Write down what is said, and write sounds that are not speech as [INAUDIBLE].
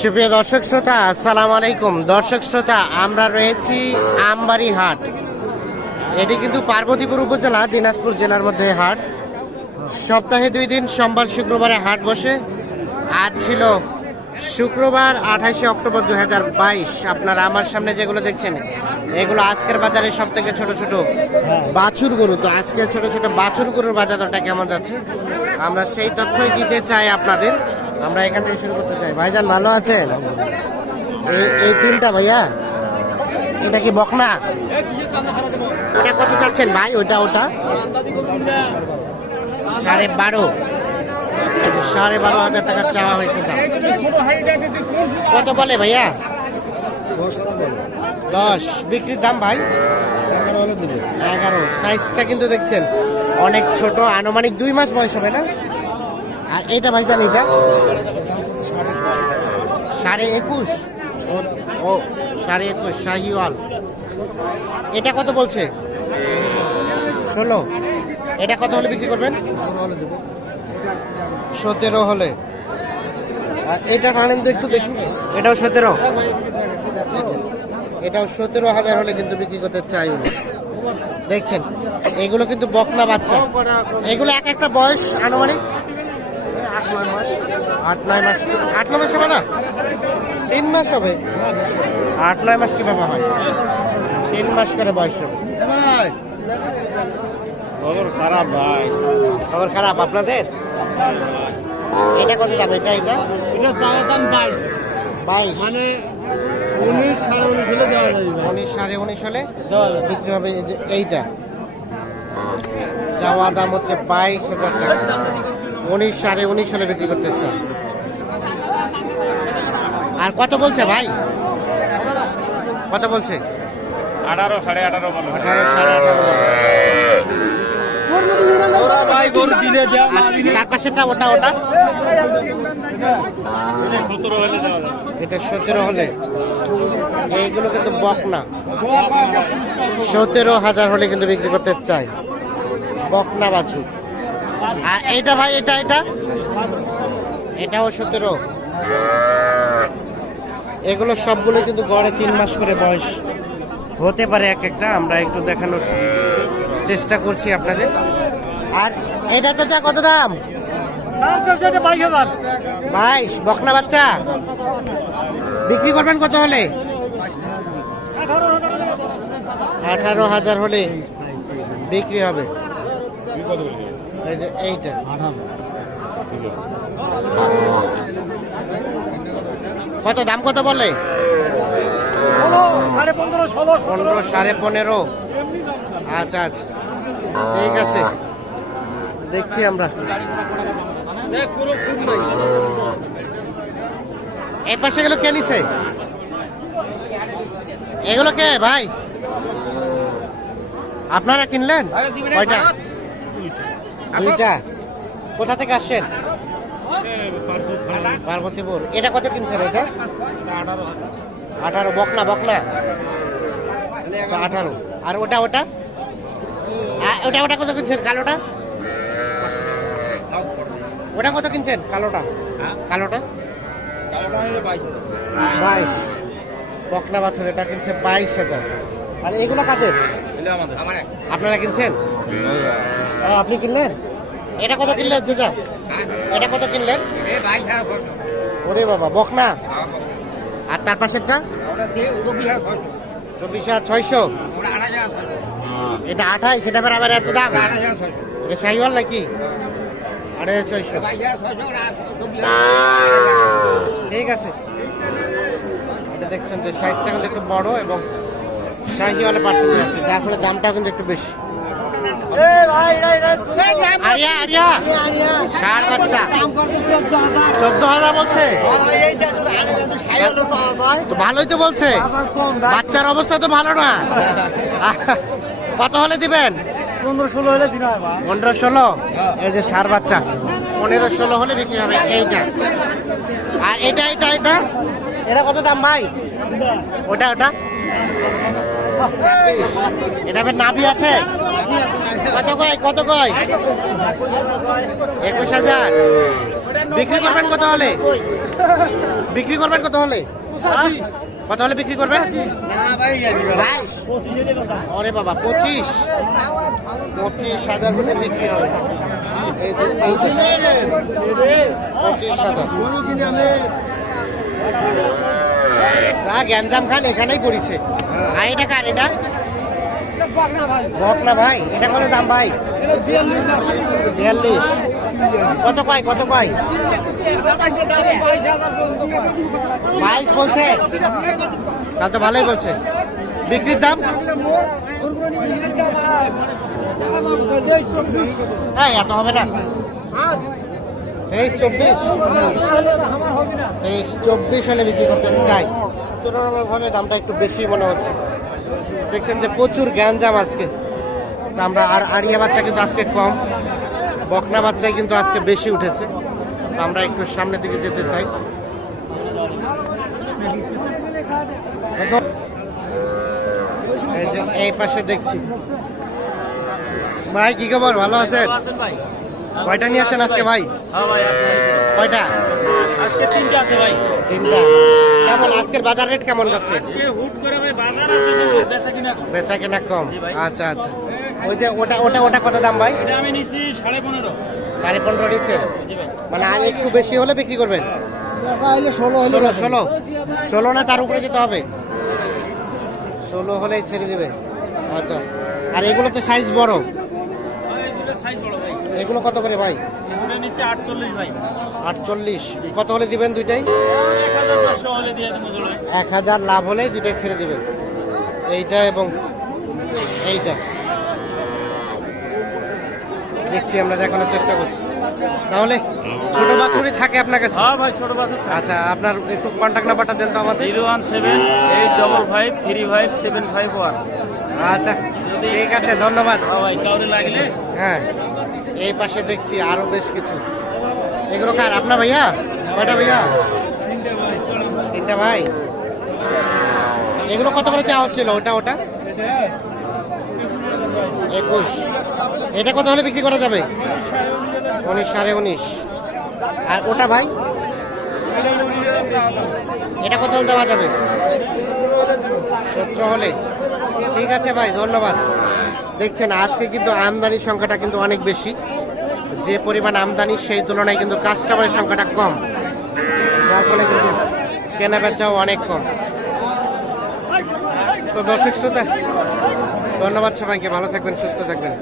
সুপ্রিয় দর্শক শ্রোতা, আসসালামু আলাইকুম। দর্শক শ্রোতা, আমরা রয়েছি আমবাড়ি হাট এটি কিন্তু পার্বতীপুর উপজেলা, দিনাজপুর জেলার মধ্যে হাট। সপ্তাহে দুই দিন, সোমবার, শুক্রবারে হাট বসে। আজ ছিল শুক্রবার আঠাশে অক্টোবর দু হাজার বাইশ। আপনারা আমার সামনে যেগুলো দেখছেন, এগুলো আজকের বাজারে সব থেকে ছোট ছোট বাছুর গরু। তো আজকে ছোট ছোট বাছুর গরুর বাজার দরটা কেমন যাচ্ছে? আমরা সেই তথ্যই দিতে চাই আপনাদের। আমরা এখান থেকে শুরু করতে চাই। ভাইজান, ভালো আছেন? এই- তিনটা ভাইয়া? এটা কি বকনা? ওটা কত চাচ্ছেন ভাই ওটা ওটা? সাড়ে বারো। সাড়ে বারো হাজার টাকা চাওয়া হয়েছে কত বলে ভাইয়া? দশ। বিক্রির দাম ভাই? এগারো। সাইজটা কিন্তু দেখছেন। অনেক ছোট, আনুমানিক দুই মাস বয়স হবে না? আর এটা ভাই জানি এটা সাড়ে একুশ। ও- সাড়ে একুশ, শাহিওয়াল। এটা কত বলছে? ষোলো। এটা কত হলে বিক্রি করবেন? সতেরো হলে। এটা আনেন তো একটু দেখি এটাও সতেরো? এটাও সতেরো হাজার হলে কিন্তু বিক্রি করতে চাই দেখছেন, এগুলো কিন্তু বকনা বাচ্চা। এগুলো এক একটা বয়স আনুমানিক? আট নয় মাস। আট নয় মাস হবে না? তিন মাস হবে। আট নয় মাস কীভাবে হয়? তিন মাস করে বয়স হবে। খবর খারাপ ভাই। খবর খারাপ আপনাদের? এটা কত দাম? এটা এটা দাম বাইশ। বাইশ? মানে উনিশ সাড়ে উনিশ হলে দেওয়া যাবে উনিশ সাড়ে উনিশ হলে দেওয়া যাবে। বিক্রি হবে এইটা। চাওয়া দাম হচ্ছে বাইশ হাজার টাকা। উনিশ সাড়ে উনিশ হলে বিক্রি করতে চান আর কত বলছে ভাই? কত বলছে? আঠারো সাড়ে আঠারো আঠারো সাড়ে আঠারো ওটা ওটা? এটা সতেরো হলে এইগুলো কিন্তু বক না। সতেরো হাজার হলে কিন্তু বিক্রি করতে চাই। বকনা বাছুর। আর এটা ভাই এটা এটা? এটাও সতেরো। এগুলো সবগুলো কিন্তু গড়ে তিন মাস করে বয়স। হতে পারে এক একটা আমরা একটু দেখানোর চেষ্টা করছি আপনাদের। আর এটা তো যা কত দাম? বাইশ বকনা বাচ্চা? বিক্রি করবেন কত হলে। আঠারো হাজার হলে বিক্রি হবে। এই যে এইটা। কত দাম কত বলে? পনেরো সাড়ে পনেরো। আচ্ছা আচ্ছা। ঠিক আছে। দেখছি আমরা। এই পাশে গেল কে নিছে? এগুলো কে ভাই? আপনারা কিনলেন? কয়টা? দুইটা। কোথা থেকে আসছেন? পার্বতীপুর। এটা কত কিনছেন এটা? আঠারো। বকনা বকনা? আঠারো। আর ওটা ওটা? ওটা ওটা কত কিনছেন? কালোটা? ওটা কত কিনছেন? কালোটা? কালোটা? বাইশ। বকনা বাছুর এটা কিনছে বাইশ হাজার। আর এগুলো কাদের? আপনারা কিনছেন? আপনি কিনলেন? এটা কত কিনলেন দুজা? এটা কত কিনলেন? ওরে বাবা বকনা? আর তার পাশেরটা? চব্বিশ হাজার ছয়শো। এটা আঠাইশ সেটা আবার আবার এত দাম? এটা সাইওয়াল নাকি? আড়াই হাজার ছয়শো। ঠিক আছে। এটা দেখছেন যে সাইজটা কিন্তু একটু বড় এবং সাইজওয়ালা পার্সেন্ট আছে যার ফলে দামটাও কিন্তু একটু বেশি। চোদ্দ হাজার বলছে। তো ভালোই তো বলছে। বাচ্চার অবস্থা তো ভালো না। [LAUGHS] কত হলে দিবেন? পনেরো ষোলো হলে দিন পনেরো ষোলো? এই যে সার বাচ্চা। পনেরো ষোলো হলে বিক্রি হবে এইটা। আর এটা এটা এটা? এটা কত দাম ভাই? ওটা ওটা? এটা নাভি আছে? কত কয় কত কয়? একুশ হাজার। বিক্রি করবেন কত হলে? বিক্রি করবেন কত হলে? কত হলে বিক্রি করবেন? ওরে বাবা, পঁচিশ। পঁচিশ হাজার হলে বিক্রি হবে। পঁচিশ হাজার। যা গ্যাঞ্জাম খান এখানেই করেছে। আর এটা কার এটা? বক না ভাই। এটা কত দাম ভাই? বিয়াল্লিশ কত পাই কত পাই বাইশ বলছে। তাহলে তো ভালোই বলছে। বিক্রির দাম? হ্যাঁ এত হবে না। তেইশ চব্বিশ। তেইশ চব্বিশ হলে বিক্রি করতে চাই। তুলনামূলকভাবে দামটা একটু বেশি মনে হচ্ছে। দেখছেন যে প্রচুর গ্যাঞ্জাম আজকে। আমরা আর আড়িয়া বাচ্চা কিন্তু আজকে কম। বকনা বাচ্চাই কিন্তু আজকে বেশি উঠেছে। আমরা একটু সামনের দিকে যেতে চাই। এই পাশে দেখছি। ভাই, কি খবর? ভালো আছেন? কয়টা নিয়ে আসেন আজকে ভাই? হ্যাঁ কয়টা? আজকে তিনটা আছে ভাই। তিনটা। কেমন আজকের বাজার রেট কেমন যাচ্ছে? আজকে হুট করে ভাই বাজার আছে কিন্তু বেচা কিনা কম। বেচা কেনা কম। আচ্ছা আচ্ছা। ওই যে ওটা ওটা ওটা কত দাম ভাই? এটা আমি নিছি সাড়ে পনেরো। সাড়ে পনেরো নিচ্ছেন? মানে আর একটু বেশি হলে বিক্রি করবেন? ষোলো ষোলো ষোলো। না তার উপরে যেতে হবে? ষোলো হলেই ছেড়ে দিবে আচ্ছা। আর এগুলো তো সাইজ বড় ভাই, এগুলো সাইজ বড় ভাই এগুলো কত করে ভাই? আটচল্লিশ ভাই। আটচল্লিশ। কত হলে দিবেন দুইটাই? এক হাজার লাভ হলে দুইটাই ছেড়ে দিবেন। এইটা এবং এইটা। দেখছি আমরা দেখানোর চেষ্টা করছি। তাহলে ছোট বাছুরি থাকে আপনার কাছে? হ্যাঁ ভাই ছোট আচ্ছা আপনার একটু কন্ট্যাক্ট নাম্বারটা দেন তো আমাদের। Zero one seven eight double five three five seven five one. আচ্ছা। ঠিক আছে ধন্যবাদ। হ্যাঁ এই পাশে দেখছি আরও বেশ কিছু। এগুলো কার? আপনার ভাইয়া? কয়টা ভাইয়া? তিনটা ভাই। এগুলো কত করে চাওয়া হচ্ছিল? ওটা ওটা? একুশ। এটা কত হলে বিক্রি করা যাবে? উনিশ সাড়ে উনিশ। আর ওটা ভাই? এটা কত হলে দেওয়া যাবে? সতেরো হলে। ঠিক আছে ভাই ধন্যবাদ। দেখছেন, আজকে কিন্তু আমদানির সংখ্যাটা কিন্তু অনেক বেশি। যে পরিমাণ আমদানি, সেই তুলনায় কিন্তু কাস্টমারের সংখ্যাটা কম। যার ফলে কিন্তু কেনা বেচাও অনেক কম। তো দর্শক শ্রোতা, ধন্যবাদ সবাইকে। ভালো থাকবেন, সুস্থ থাকবেন।